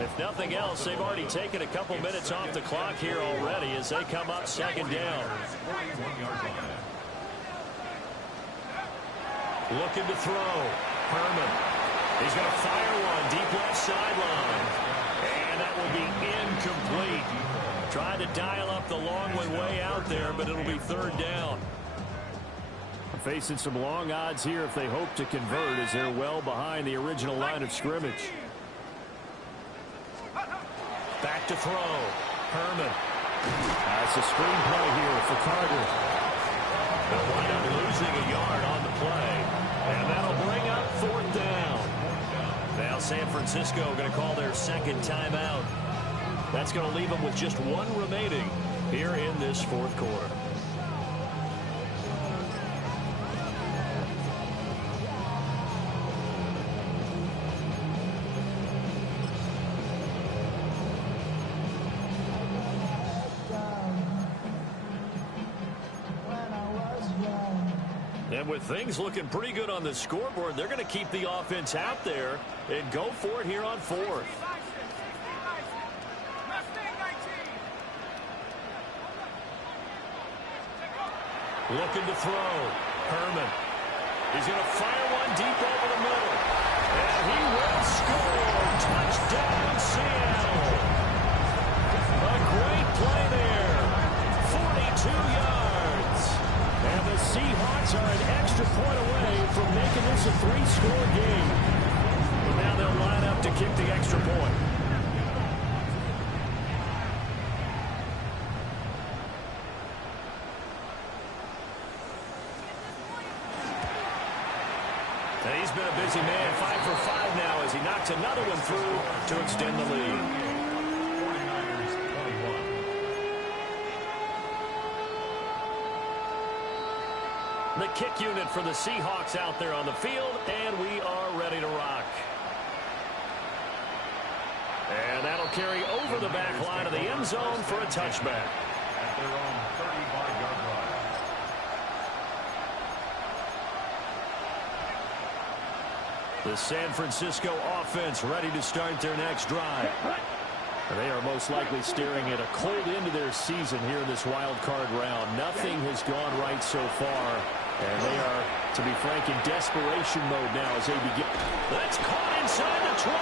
If nothing else, they've already taken a couple minutes off the clock here already as they come up 2nd down. Looking to throw. Herman. He's going to fire one deep left sideline. And that will be incomplete. Trying to dial up the long way out there, but it'll be 3rd down. Facing some long odds here if they hope to convert as they're well behind the original line of scrimmage. Back to throw. Herman. That's a screenplay here for Carter. They'll wind up losing a yard on the play. And that'll bring up 4th down. Now San Francisco going to call their 2nd timeout. That's going to leave them with just 1 remaining here in this 4th quarter. And with things looking pretty good on the scoreboard, they're going to keep the offense out there and go for it here on 4th. Looking to throw. Herman. He's going to fire one deep over the middle. And he will score. Touchdown, Seattle. A great play there. 42 yards. And the Seahawks are an extra point away from making this a 3-score game. And now they'll line up to kick the extra point. And he's been a busy man, 5 for 5 now as he knocks another one through to extend the lead. 49ers 21. The kick unit for the Seahawks out there on the field, and we are ready to rock. And that'll carry over the back line of the end zone for a touchback. At their own 35-yard line. The San Francisco offense ready to start their next drive. They are most likely staring at a cold end to their season here in this wild card round. Nothing has gone right so far, and they are, to be frank, in desperation mode now as they begin. That's caught inside the 20.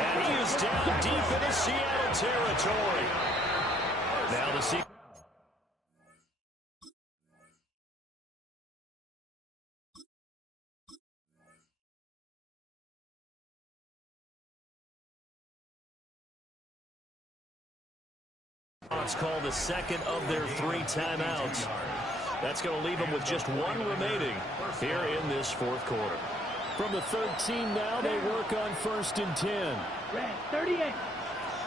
And he is down deep into Seattle territory. Now the Seahawks. Call the second of their 3 timeouts. That's going to leave them with just 1 remaining here in this 4th quarter. From the 13 now, they work on 1st and 10. Red 38.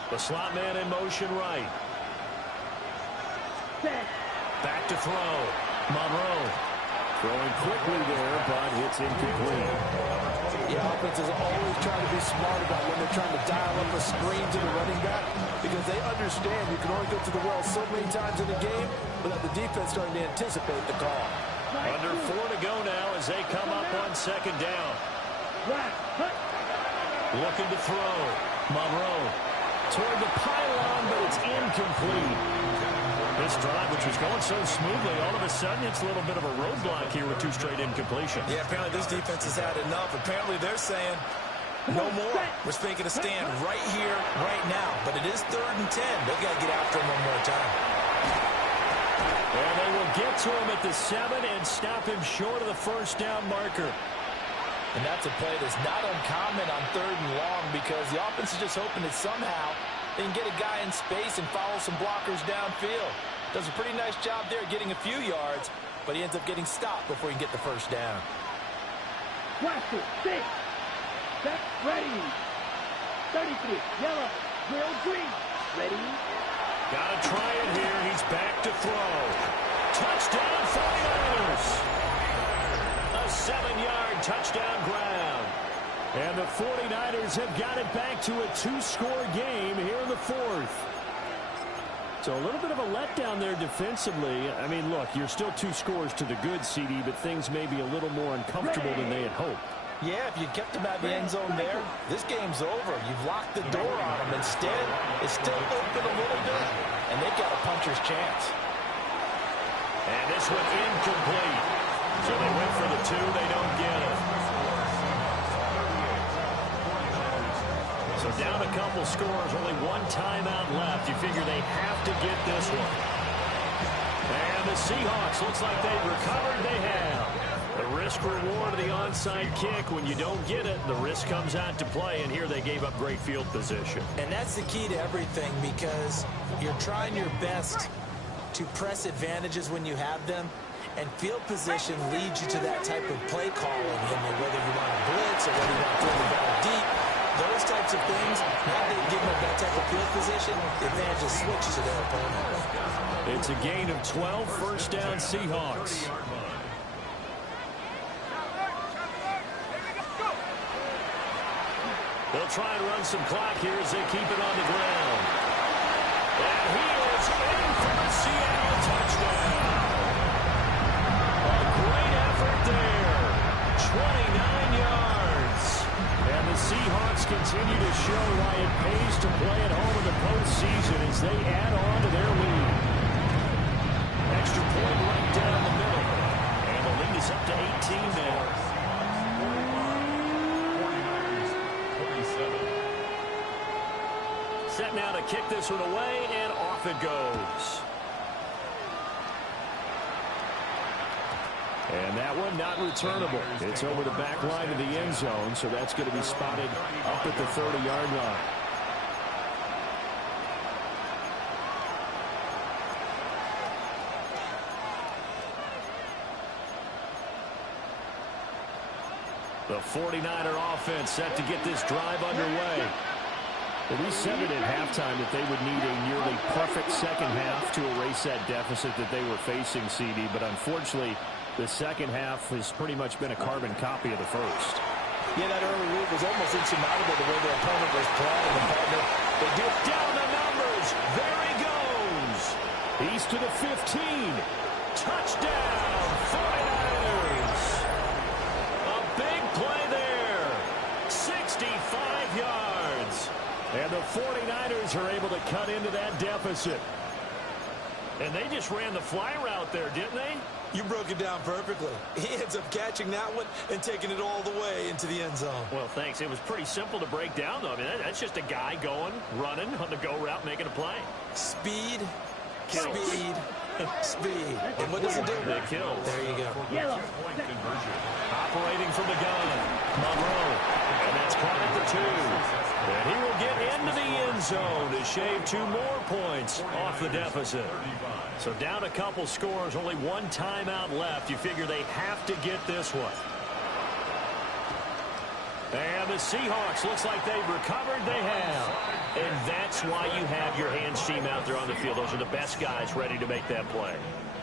The slot man in motion right. Set. Back to throw. Monroe throwing quickly there, but it's incomplete. Yeah, offenses always try to be smart about when they're trying to dial up a screen to the running back because they understand you can only go to the well so many times in the game without the defense starting to anticipate the call. Under 4 to go now as they come up on 2nd down. Looking to throw. Monroe toward the pylon, but it's incomplete. This drive, which was going so smoothly, all of a sudden it's a little bit of a roadblock here with 2 straight incompletions. Yeah, apparently this defense has had enough. Apparently they're saying, No more. We're making a stand right here, right now. But it is 3rd and 10. They've got to get after him one more time. And they will get to him at the 7 and stop him short of the first down marker. And that's a play that's not uncommon on 3rd and long because the offense is just hoping that somehow they can get a guy in space and follow some blockers downfield. Does a pretty nice job there getting a few yards, but he ends up getting stopped before he can get the first down. Blaster, 6. Set, ready. 33, yellow, drill, green. Ready. Gotta try it here. He's back to throw. Touchdown 49ers. A 7-yard touchdown ground. And the 49ers have got it back to a 2-score game here in the 4th. So a little bit of a letdown there defensively. I mean, look, you're still 2 scores to the good, CD, but things may be a little more uncomfortable than they had hoped. Yeah, if you kept him out of the end zone there, this game's over. You've locked the door on him. Instead, it's still open a little bit, and they've got a puncher's chance. And this one incomplete. So they went for the 2. They don't get it. So down a couple scores, only 1 timeout left. You figure they have to get this one. And the Seahawks, looks like they've recovered. They have. The risk-reward of the onside kick. When you don't get it, the risk comes out to play, and here they gave up great field position. And that's the key to everything because you're trying your best to press advantages when you have them, and field position leads you to that type of play calling. And whether you want to blitz or whether you want to throw the ball deep, those types of things, now they've given up that type of field position, the advantage just switches to their opponent. It's a gain of 12, first down Seahawks. They'll try and run some clock here as they keep it on the ground. And he is in for a Seattle touchdown. A great effort there. 29 yards. And the Seahawks continue to show why it pays to play at home in the postseason as they add on to their lead. Extra point right down the middle. And the lead is up to 18 now. Set now to kick this one away, and off it goes. And that one not returnable. It's over the back line of the end zone, so that's going to be spotted up at the 30-yard line. The 49er offense set to get this drive underway. Well, we said it at halftime that they would need a nearly perfect second half to erase that deficit that they were facing, CD. But unfortunately, the second half has pretty much been a carbon copy of the first. Yeah, that early lead was almost insurmountable the way their opponent was playing. And partner, they do it down the numbers. There he goes. He's to the 15. Touchdown, 49ers. A big play there. 65 yards. And the 49ers are able to cut into that deficit. And they just ran the fly route there, didn't they? You broke it down perfectly. He ends up catching that one and taking it all the way into the end zone. Well, thanks. It was pretty simple to break down, though. I mean, that's just a guy going, running on the go route, making a play. Speed, speed, speed. And what does it do? It kills. There you go. Yellow. Operating from the gun, Monroe. And that's caught at the 2. And he will get into the end zone to shave 2 more points off the deficit. So down a couple scores, only 1 timeout left. You figure they have to get this one. And the Seahawks, looks like they've recovered. They have. And that's why you have your hands team out there on the field. Those are the best guys ready to make that play.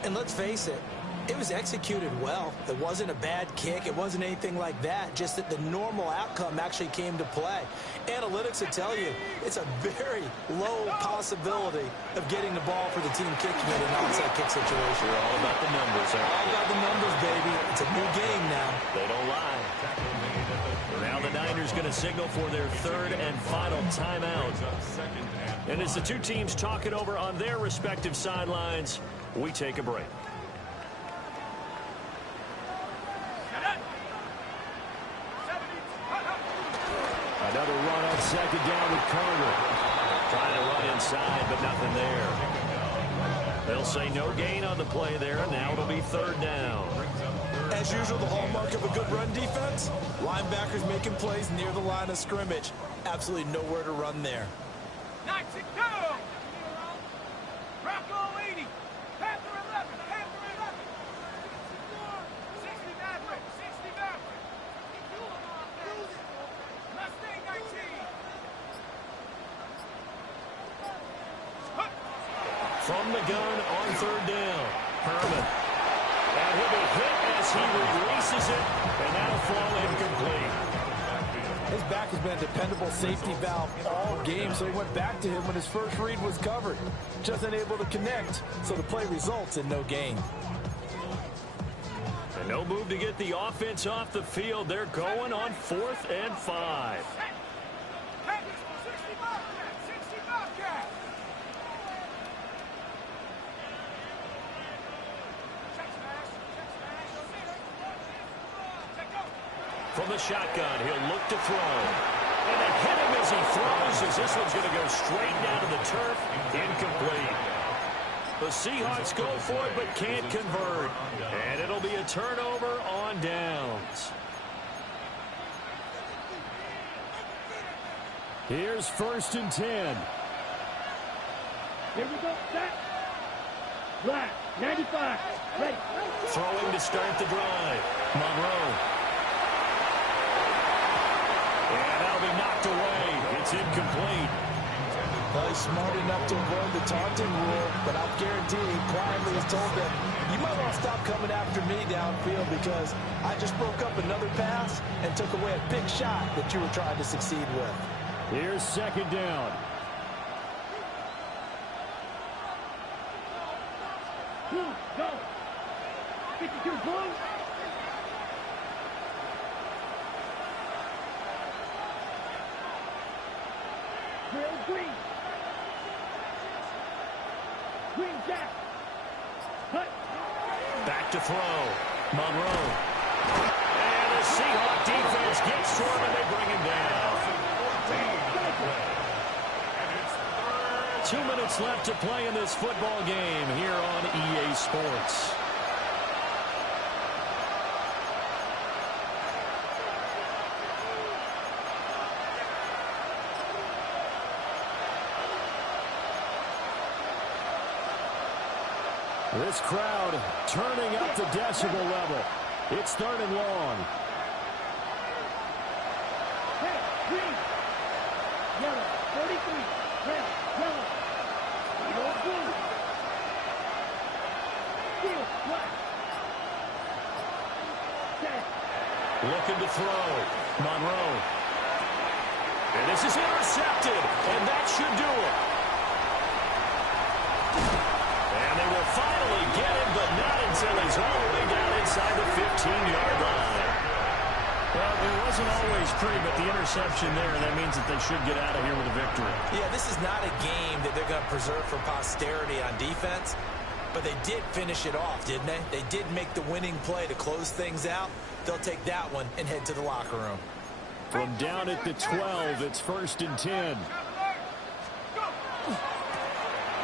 And let's face it, it was executed well. It wasn't a bad kick. It wasn't anything like that. Just that the normal outcome actually came to play. Analytics will tell you it's a very low possibility of getting the ball for the team kicking it in an onside kick situation. We're all about the numbers. All about the numbers, baby. It's a new game now. They don't lie. Now the Niners going to signal for their 3rd and final timeout. And as the two teams talk it over on their respective sidelines, we take a break. second down with Carter. Trying to run inside, but nothing there. They'll say no gain on the play there. Now it'll be third down. As usual, the hallmark of a good run defense, linebackers making plays near the line of scrimmage. Absolutely nowhere to run there. 9-6, go! Rocco 80, Panther 11, Panther 11. 60 Maverick, 60 Maverick. Mustang 19. From the gun on third down, Herman. And he'll be hit as he releases it, and that'll fall incomplete. His back has been a dependable safety valve all game, so he went back to him when his first read was covered. Just unable to connect, so the play results in no gain. And no move to get the offense off the field. They're going on 4th and 5. 60 Bobcat, 60 Bobcat. From the shotgun, he'll look to throw. And they hit him as he throws, as this one's going to go straight down to the turf. Incomplete. The Seahawks go for it, but can't convert. And it'll be a turnover on downs. Here's 1st and 10. Here we go. Set. Black. 95. Ready. Throwing to start the drive. Monroe. And that'll be knocked away. It's incomplete. Well, he's smart enough to avoid the taunting rule, but I'll guarantee he quietly has told them, you might want to stop coming after me downfield because I just broke up another pass and took away a big shot that you were trying to succeed with. Here's 2nd down. Blue, go. 52 blue. Drill green. Green jack. Cut. Back to throw. Monroe. And the Seahawk defense gets to him and they bring him down. 2 minutes left to play in this football game here on EA Sports. This crowd turning up the decibel level. It's 3rd and long. Red, green. Yellow, 43. Red, yellow. Yellow, blue. Steel, black. Set. Looking to throw. Monroe. And this is intercepted. And that should do it. And they will finally get him, but not until he's all the way down inside the 15-yard line. Well, it wasn't always pretty, but the interception there, that means that they should get out of here with a victory. Yeah, this is not a game that they're going to preserve for posterity on defense, but they did finish it off, didn't they? They did make the winning play to close things out. They'll take that one and head to the locker room. From down at the 12, it's 1st and 10.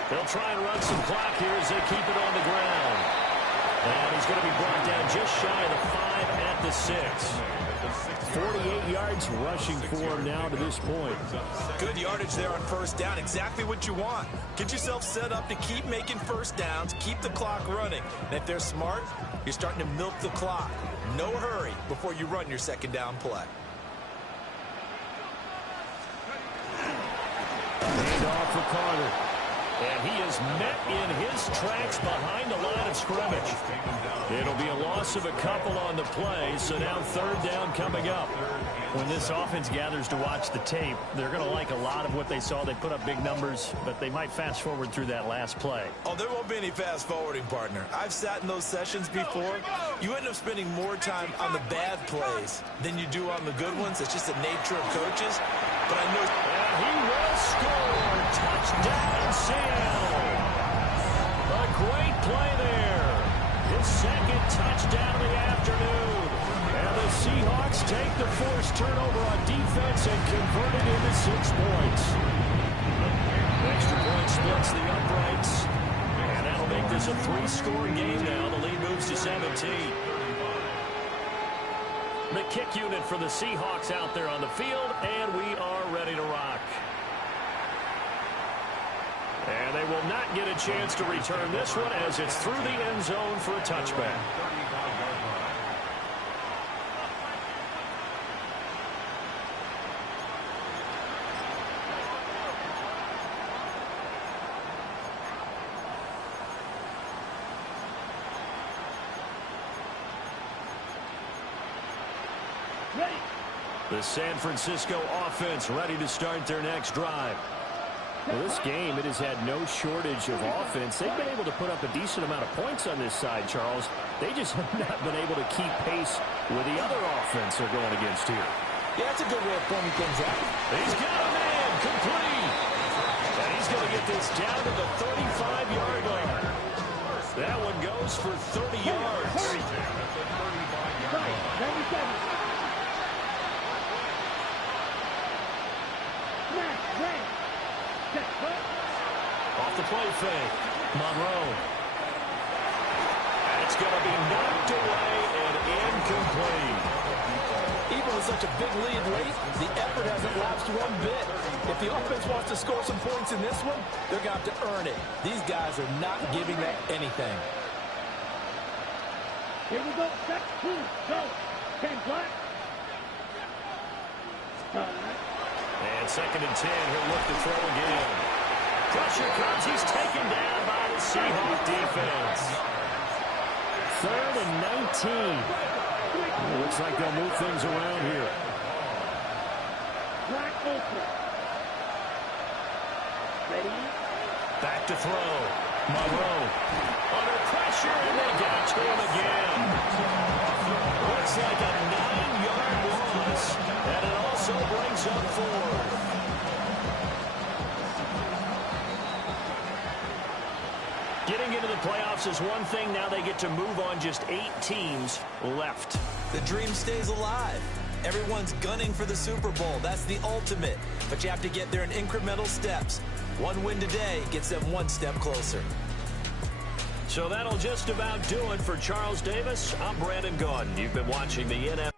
They'll try and run some clock here as they keep it on the ground. And he's going to be brought down just shy of the 5 at the 6. 48 yards rushing for him now to this point. Good yardage there on 1st down. Exactly what you want. Get yourself set up to keep making 1st downs, keep the clock running. And if they're smart, you're starting to milk the clock. No hurry before you run your 2nd down play. Hand off for Carter. And he is met in his tracks behind the line of scrimmage. It'll be a loss of a couple on the play, so now 3rd down coming up. When this offense gathers to watch the tape, they're going to like a lot of what they saw. They put up big numbers, but they might fast forward through that last play. Oh, there won't be any fast forwarding, partner. I've sat in those sessions before. You end up spending more time on the bad plays than you do on the good ones. It's just the nature of coaches. But I know... And he will score. Touchdown, Seattle. A great play there. His 2nd touchdown of the afternoon. And the Seahawks take the forced turnover on defense. defense and converted into 6 points. Extra point splits the uprights. And that'll make this a 3-score game now. The lead moves to 17. The kick unit for the Seahawks out there on the field, and we are ready to rock. And they will not get a chance to return this one as it's through the end zone for a touchback. The San Francisco offense ready to start their next drive. Well, this game, it has had no shortage of offense. They've been able to put up a decent amount of points on this side, Charles. They just have not been able to keep pace with the other offense they're going against here. Yeah, that's a good way of pointing things out. He's got a man complete. And he's going to get this down to the 35-yard line. That one goes for 30 yards. Off the play fake, Monroe. And it's going to be knocked away and incomplete. Even with such a big lead late, the effort hasn't lapsed one bit. If the offense wants to score some points in this one, they're going to have to earn it. These guys are not giving that anything. Here we go. Set, 2, go. 10 black. And 2nd and 10, he'll look to throw again. Pressure comes. He's taken down by the Seahawks defense. 3rd and 19. Well, looks like they'll move things around here. Black open. Ready? Back to throw. Monroe. Under pressure, and they get it to him again. Looks like a 9-yard loss, and it also brings up 4. Getting into the playoffs is one thing. Now they get to move on. Just 8 teams left. The dream stays alive. Everyone's gunning for the Super Bowl. That's the ultimate. But you have to get there in incremental steps. One win today gets them one step closer. So that'll just about do it for Charles Davis. I'm Brandon Gaudin. You've been watching the NFL.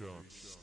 shots.